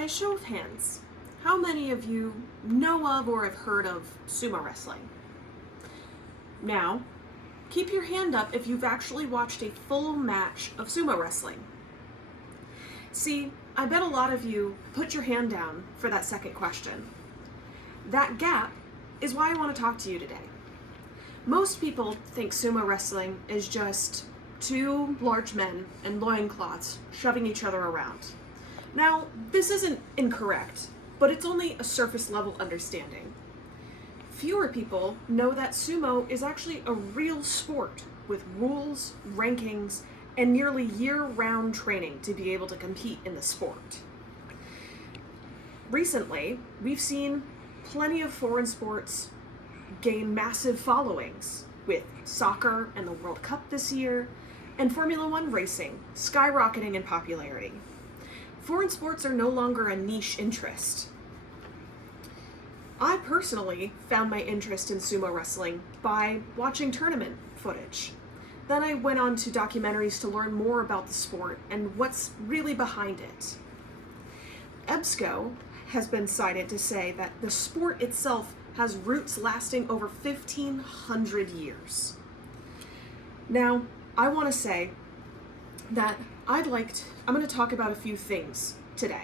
By a show of hands, how many of you know of or have heard of sumo wrestling? Now, keep your hand up if you've actually watched a full match of sumo wrestling. See, I bet a lot of you put your hand down for that second question. That gap is why I want to talk to you today. Most people think sumo wrestling is just two large men in loincloths shoving each other around. Now, this isn't incorrect, but it's only a surface level understanding. Fewer people know that sumo is actually a real sport with rules, rankings, and nearly year-round training to be able to compete in the sport. Recently, we've seen plenty of foreign sports gain massive followings, with soccer and the World Cup this year, and Formula One racing skyrocketing in popularity. Foreign sports are no longer a niche interest. I personally found my interest in sumo wrestling by watching tournament footage. Then I went on to documentaries to learn more about the sport and what's really behind it. EBSCO has been cited to say that the sport itself has roots lasting over 1,500 years. Now, I want to say that I'm going to talk about a few things today.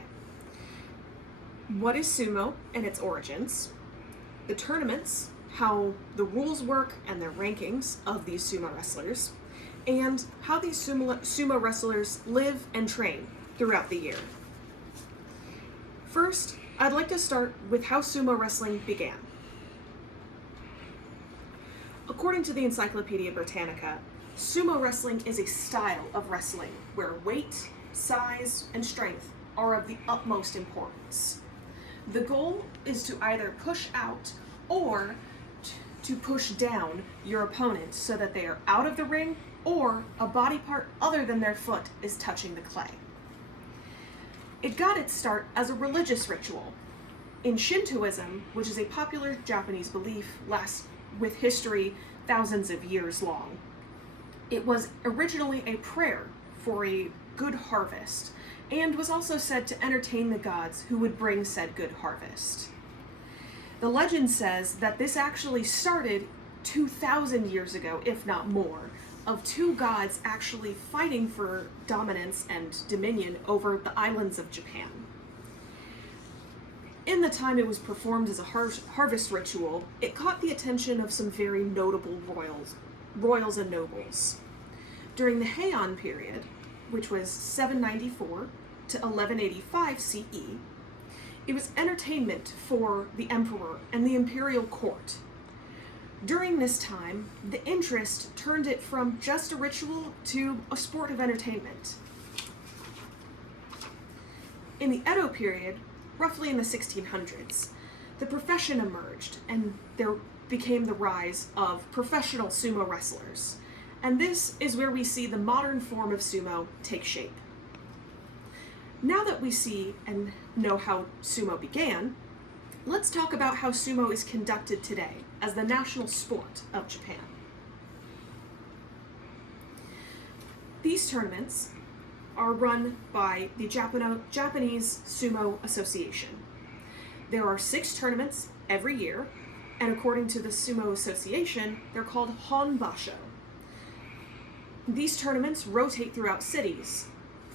What is sumo and its origins, the tournaments, how the rules work and their rankings of these sumo wrestlers, and how these sumo wrestlers live and train throughout the year. First, I'd like to start with how sumo wrestling began. According to the Encyclopedia Britannica, sumo wrestling is a style of wrestling where weight, size, and strength are of the utmost importance. The goal is to either push out or to push down your opponent so that they are out of the ring or a body part other than their foot is touching the clay. It got its start as a religious ritual. In Shintoism, which is a popular Japanese belief with history thousands of years long, it was originally a prayer for a good harvest and was also said to entertain the gods who would bring said good harvest. The legend says that this actually started 2,000 years ago, if not more, of two gods actually fighting for dominance and dominion over the islands of Japan. In the time it was performed as a harvest ritual, it caught the attention of some very notable royals and nobles. During the Heian period, which was 794 to 1185 CE, it was entertainment for the emperor and the imperial court. During this time, the interest turned it from just a ritual to a sport of entertainment. In the Edo period, roughly in the 1600s, the profession emerged and there became the rise of professional sumo wrestlers. And this is where we see the modern form of sumo take shape. Now that we see and know how sumo began, let's talk about how sumo is conducted today as the national sport of Japan. These tournaments are run by the Japanese Sumo Association. There are 6 tournaments every year, and according to the Sumo Association, they're called Honbasho. These tournaments rotate throughout cities,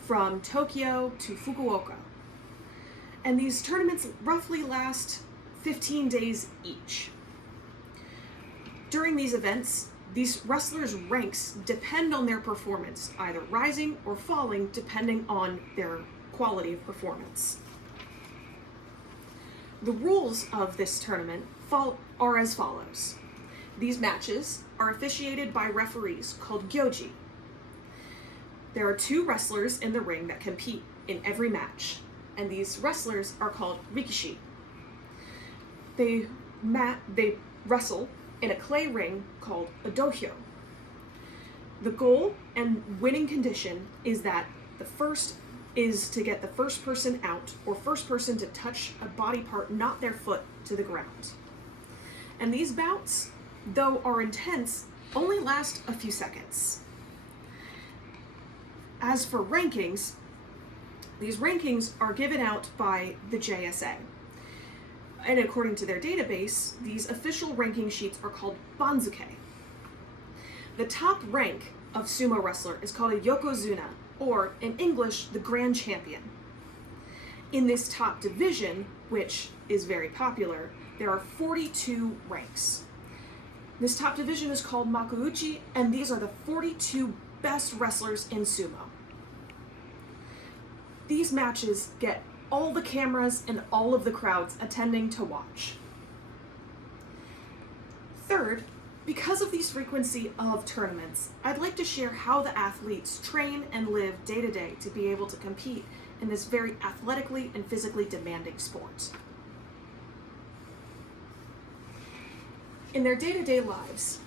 from Tokyo to Fukuoka. And these tournaments roughly last 15 days each. During these events, these wrestlers' ranks depend on their performance, either rising or falling depending on their quality of performance. The rules of this tournament are as follows. These matches are officiated by referees called gyoji. There are 2 wrestlers in the ring that compete in every match, and these wrestlers are called rikishi. They wrestle in a clay ring called a dohyo. The goal and winning condition is that the first is to get the first person out, or first person to touch a body part, not their foot, to the ground. And these bouts, though are intense, only last a few seconds. As for rankings, These rankings are given out by the JSA. And according to their database, these official ranking sheets are called banzuke. The top rank of sumo wrestler is called a yokozuna, or in English, the grand champion. In this top division, which is very popular, there are 42 ranks. This top division is called makuuchi, and these are the 42 best wrestlers in sumo. These matches get all the cameras and all of the crowds attending to watch. Third, because of these frequency of tournaments, I'd like to share how the athletes train and live day to day to be able to compete in this very athletically and physically demanding sport. In their day-to-day lives,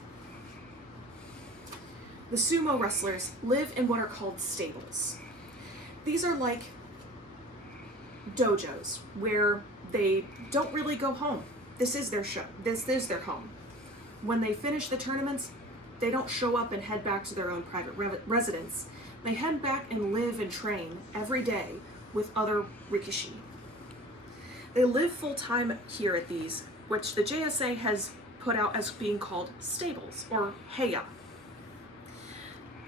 the sumo wrestlers live in what are called stables. These are like dojos where they don't really go home. This is their show. This is their home. When they finish the tournaments, they don't show up and head back to their own private residence. They head back and live and train every day with other rikishi. They live full-time here at these, which the JSA has put out as being called stables, or heya.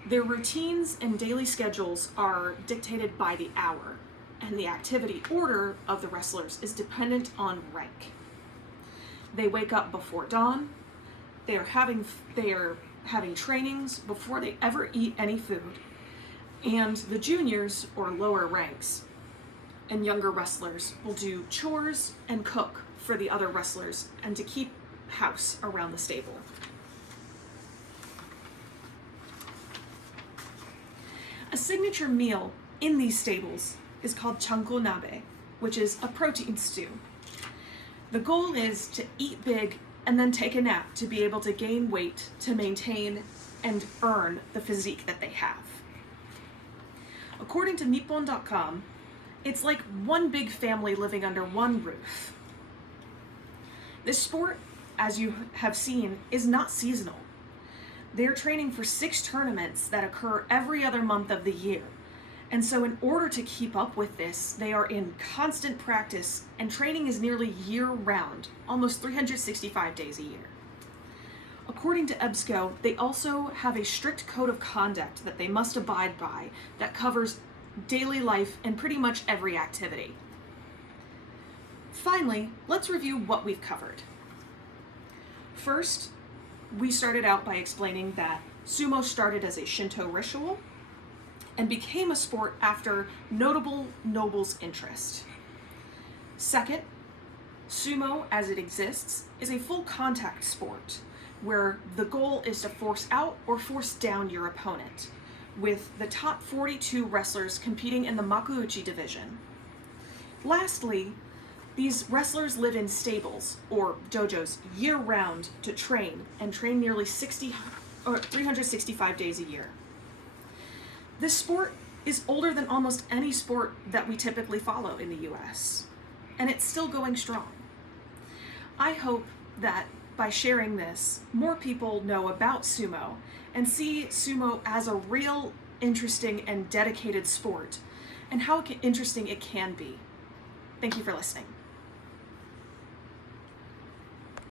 Their routines and daily schedules are dictated by the hour, and the activity order of the wrestlers is dependent on rank. They wake up before dawn. They are having trainings before they ever eat any food. And the juniors, or lower ranks, and younger wrestlers will do chores and cook for the other wrestlers and to keep house around the stable. A signature meal in these stables is called chanko nabe, which is a protein stew. The goal is to eat big and then take a nap to be able to gain weight to maintain and earn the physique that they have. According to Nippon.com, it's like one big family living under one roof. This sport, as you have seen, is not seasonal. They're training for 6 tournaments that occur every other month of the year. And so in order to keep up with this, they are in constant practice, and training is nearly year-round, almost 365 days a year. According to EBSCO, they also have a strict code of conduct that they must abide by that covers daily life and pretty much every activity. Finally, let's review what we've covered. First, we started out by explaining that sumo started as a Shinto ritual and became a sport after notable nobles' interest. Second, sumo as it exists is a full contact sport where the goal is to force out or force down your opponent, with the top 42 wrestlers competing in the makuuchi division. Lastly, these wrestlers live in stables or dojos year-round to train and train nearly 365 days a year. This sport is older than almost any sport that we typically follow in the US, and it's still going strong. I hope that by sharing this, more people know about sumo and see sumo as a real, interesting, and dedicated sport, and how interesting it can be. Thank you for listening.